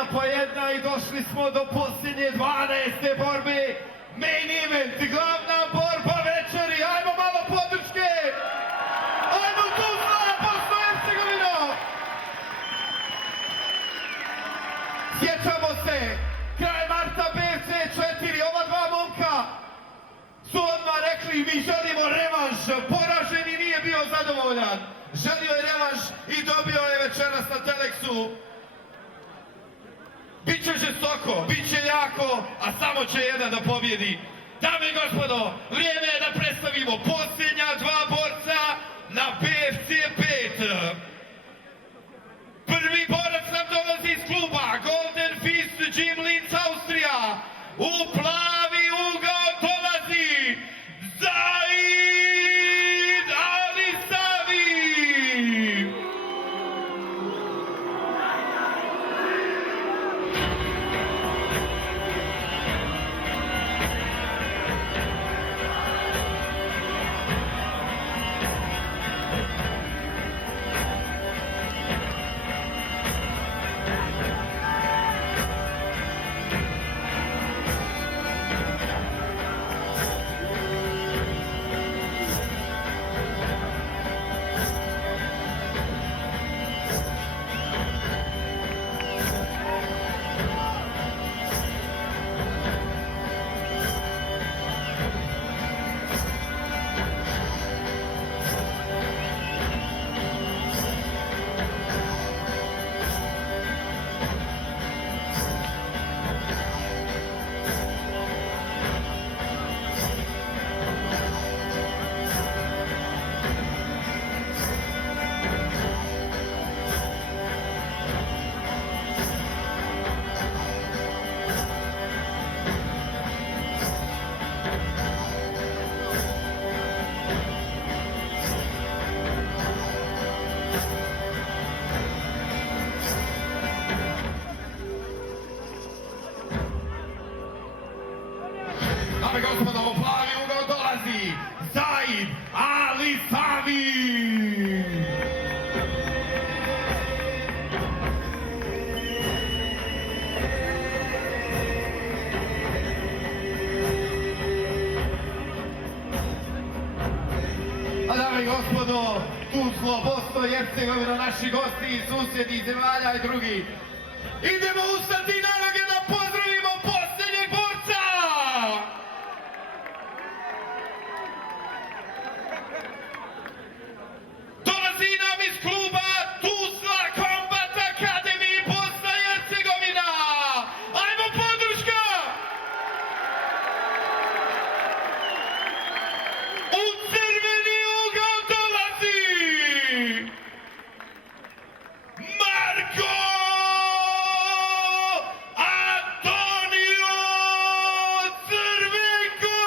1:1 i došli smo do posljednje 12. borbe. Main event, glavna borba večeri. Ajmo malo podrške! Ajmo Tuzla, Bosna i Hercegovina! Sjećamo se, kraj marta BFC 4, ova dva momka su odmah rekli mi želimo revanš. Poraženi nije bio zadovoljan. Želio je revanš i dobio je večeras na Teleksu. Biće žestoko, biće jako, a samo će jedan da pobjedi. Dame i gospodo, vrijeme je da predstavimo posljednja dva borca na BFC 5. Prvi borac nam dolazi iz kluba Golden Fist Gym Linz, Austrija. U plavi ugao dolazi Zaid Alisavi. Dame i gospodo, u plavi ugao dolazi Zaid Alisavi. A dame i gospodo, Tuzlo, Bosna i Hercegovina, naši gosti iz susjednih zemalja i drugi. Idemo ustati na noge da pozdravimo posljednjeg borca! Dolazi nam iz kluba Tuzla Combat Academy, Bosna i Hercegovina! Ajmo podrška! U crveni ugao dolazi Marko Antonio Crvenković! Crvenković!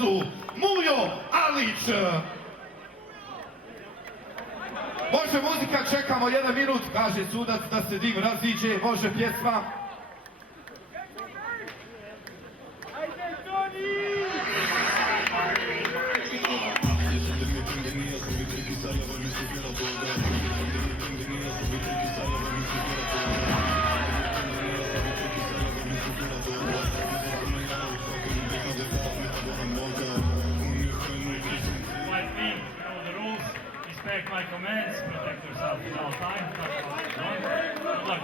su Mujo Alić. Može muzika, čekamo 1 minut, kaže sudac da se dim raziđe, može pjesma. Respect my commands, protect yourself at all times. Good luck.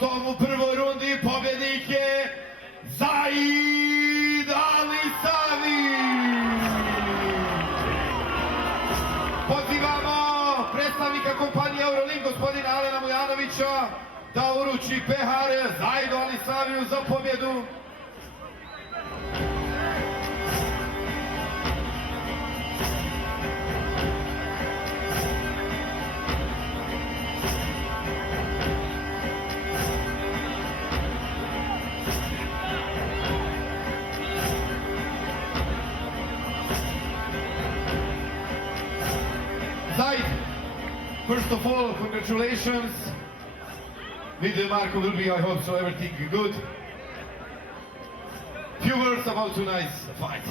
potom u prvoj rundi pobjednik je Zaid Alisavić. Pozivamo predstavnika kompanije Eurolink, gospodina Alena Mujanovića, da uruči pehar Zaidu Alisaviju za pobjedu. Zaid, first of all, congratulations. With Marco will be, I hope so, everything good. Few words about tonight's fight.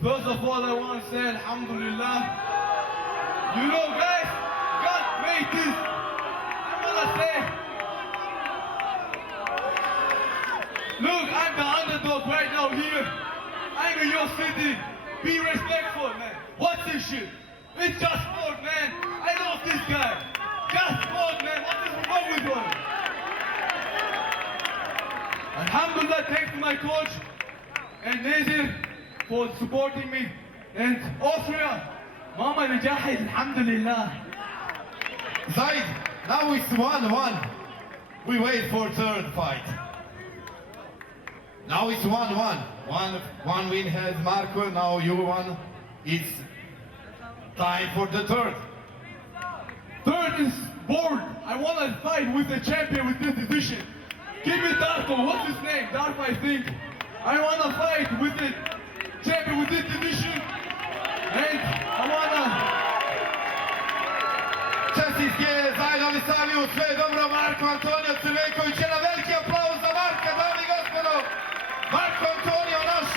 First of all, I want to say Alhamdulillah. You know, guys, God made this. I want to say, look, I'm the underdog right now here. I'm in your city. Be respectful, man. What's this shit? It's just sport, man. I love this guy. Just sport, man. What is wrong with him? Alhamdulillah, thanks to my coach and Nazir for supporting me. And Austria, Mama Najahid, Alhamdulillah. Zaid, now it's 1-1. We wait for third fight. Now it's 1-1. One win has Marco, now you won. It's time for the third. Third is bored. I want to fight with the champion with this division. Give me Darko. What's his name? Darko, I think. I want to fight with the champion with this division. And I want to... Čestitke Zaid Alisaviju, sve dobro, Marko Antonio Crvenković. Jedan veliki aplauz za Marka, dame i gospodo. Marko Antonio, naš...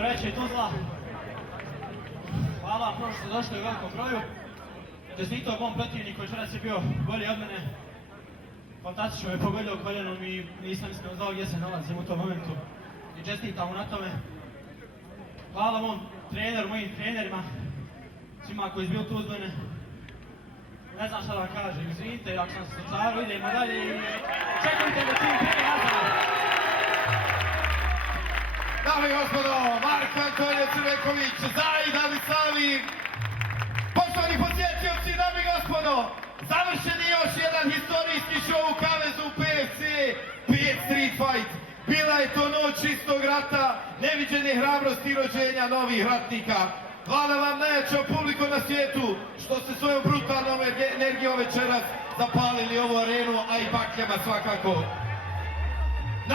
Reći Tuzla, hvala prvo što ste došli u velikom broju. Čestitao mom protivniku, večeras je bio bolji od mene. Fantastično me pogodio koljenom i nisam iskreno znao gdje se nalazim u tom momentu. I čestitam mu na tome. Hvala mom treneru, mojim trenerima, svima koji su bili tu uz mene. Ne znam šta da vam kažem, izvinite ako sam se socario, idemo dalje i čekajte da čim krene nazad. Dame i gospodo, Marko Antonio Crvenković, Zaid Alisavi. Poštovani posjetioci, dame i gospodo, završen je još jedan historijski show u kavezu PFC 5 Street Fight. Bila je to noć čistog rata, neviđene hrabrosti i rođenja novih ratnika. Hvala vam najjača publiko na svijetu što ste svojom brutalnom energijom večeras zapalili ovu arenu, a i bakljama svakako.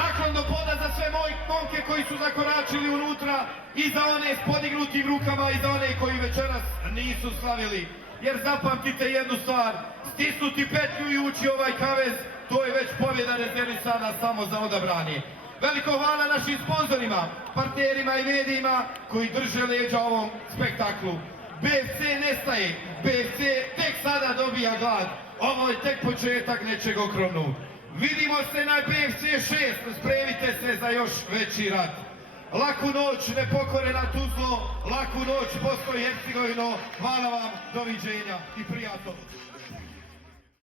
Nakon do poda za sve momke koji su zakoračili unutra i za one s podignutim rukama i za one koji večeras nisu slavili. Jer zapamtite jednu stvar, stisnuti petlju i ući ovaj kavez, to je već pobjeda rezervisana samo za odabrani. Veliko hvala našim sponzorima, partnerima i medijima koji drže leđa ovom spektaklu. BFC nestaje, BFC tek sada dobija glad. Ovo je tek početak nečeg ogromnog. Vidimo se na BFC 6, spremite se za još veći rat. Laku noć, nepokorena Tuzlo, laku noć, Bosno i Hercegovino, hvala vam, doviđenja i prijatno.